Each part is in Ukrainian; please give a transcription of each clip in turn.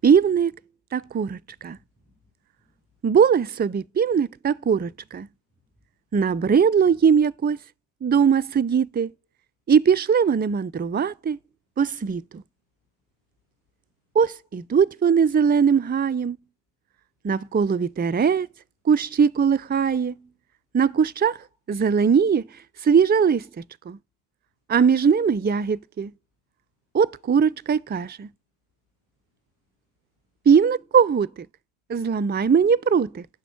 Півник та курочка. Були собі півник та курочка. Набридло їм якось дома сидіти, і пішли вони мандрувати по світу. Ось ідуть вони зеленим гаєм, навколо вітерець кущі колихає, на кущах зеленіє свіже листячко, а між ними ягідки. От курочка й каже. Півник когутик, зламай мені прутик.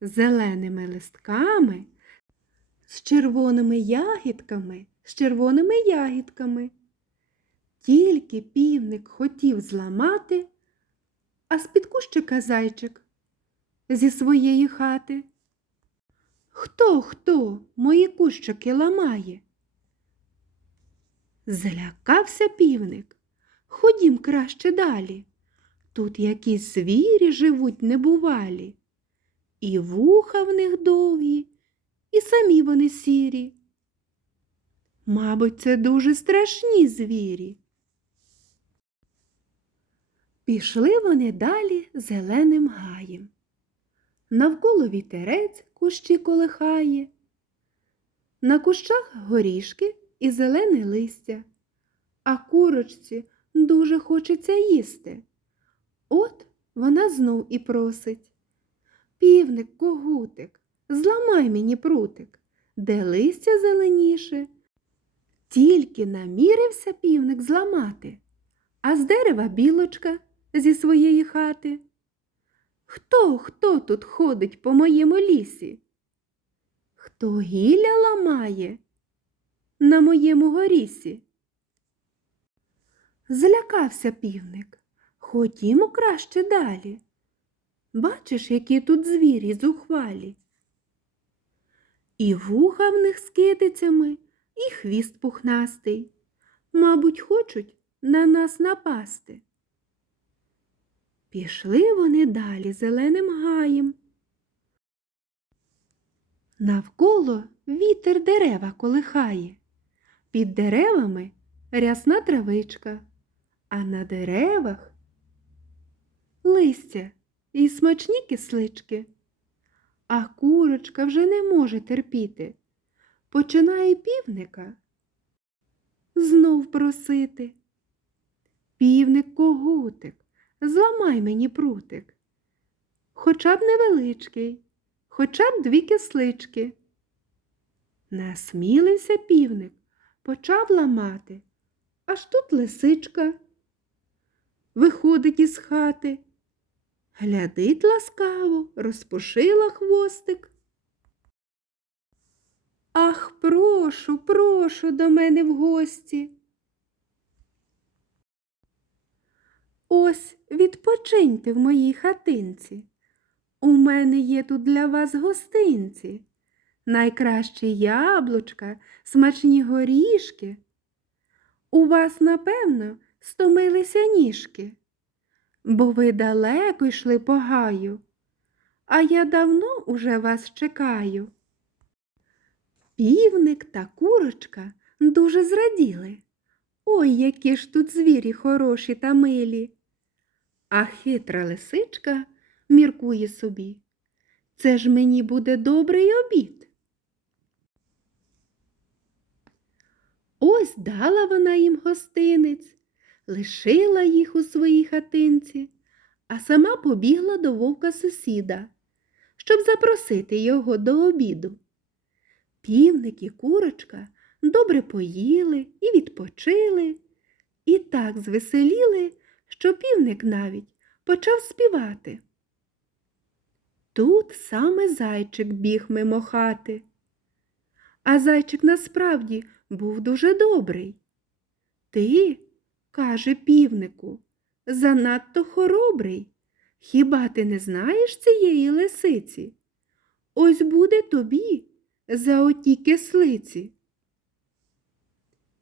Зеленими листками, з червоними ягідками, з червоними ягідками. Тільки півник хотів зламати, а з-під кущика зайчик зі своєї хати. Хто, хто мої кущики ламає? Злякався півник. Ходім краще далі. Тут якісь звірі живуть небувалі, і вуха в них довгі, і самі вони сірі. Мабуть, це дуже страшні звірі. Пішли вони далі зеленим гаєм. Навколо вітерець кущі колихає, на кущах горішки і зелене листя, а курочці дуже хочеться їсти. От вона знов і просить. Півник, когутик, зламай мені прутик, де листя зеленіше. Тільки намірився півник зламати, а з дерева білочка зі своєї хати. Хто, хто тут ходить по моєму лісі? Хто гілля ламає на моєму горісі? Злякався півник. Ходімо краще далі. Бачиш, які тут звірі зухвалі. І вуха в них з китицями, і хвіст пухнастий. Мабуть, хочуть на нас напасти. Пішли вони далі зеленим гаєм. Навколо вітер дерева колихає, під деревами рясна травичка, а на деревах листя і смачні кислички. А курочка вже не може терпіти. Починає півника знов просити. Півник когутик, зламай мені прутик. Хоча б невеличкий, хоча б дві кислички. Насмілився півник, почав ламати, аж тут лисичка. Виходить із хати, глядить ласкаво, розпушила хвостик. Ах, прошу, прошу до мене в гості. Ось відпочиньте в моїй хатинці. У мене є тут для вас гостинці. Найкращі яблучка, смачні горішки. У вас, напевно, стомилися ніжки, бо ви далеко йшли по гаю, а я давно уже вас чекаю. Півник та курочка дуже зраділи. Ой, які ж тут звірі хороші та милі. А хитра лисичка міркує собі. Це ж мені буде добрий обід. Ось дала вона їм гостинець, лишила їх у своїй хатинці, а сама побігла до вовка сусіда, щоб запросити його до обіду. Півник і курочка добре поїли і відпочили, і так звеселіли, що півник навіть почав співати. Тут саме зайчик біг мимо хати. А зайчик насправді був дуже добрий. Ти, каже півнику, занадто хоробрий. Хіба ти не знаєш цієї лисиці? Ось буде тобі за оті кислиці.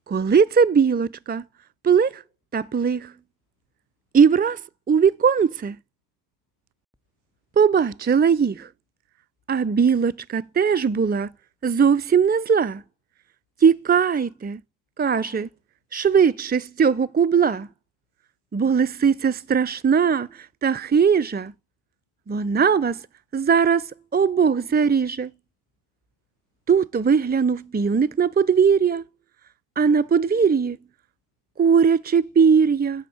Коли це білочка, плих та плих, і враз у віконце побачила їх, а білочка теж була зовсім не зла. Тікайте, каже, швидше з цього кубла. бо лисиця страшна та хижа. Вона вас зараз обох заріже. Тут виглянув півник на подвір'я, а на подвір'ї куряче пір'я.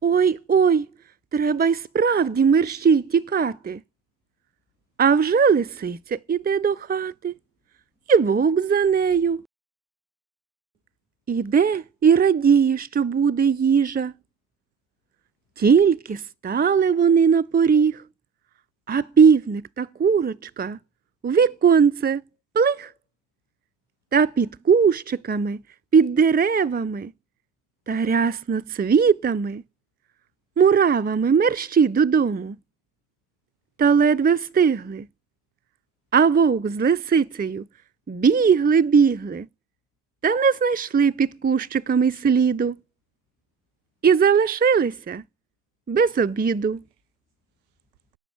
Ой ой, треба й справді мерщій тікати. А вже лисиця іде до хати, і вовк за нею. Іде і радіє, що буде їжа. Тільки стали вони на поріг, а півник та курочка у віконце плих. Та під кущиками, під деревами та рясно цвітами, муравами мерщі додому. Та ледве встигли. А вовк з лисицею бігли, бігли, та не знайшли під кущиками сліду. І залишилися без обіду.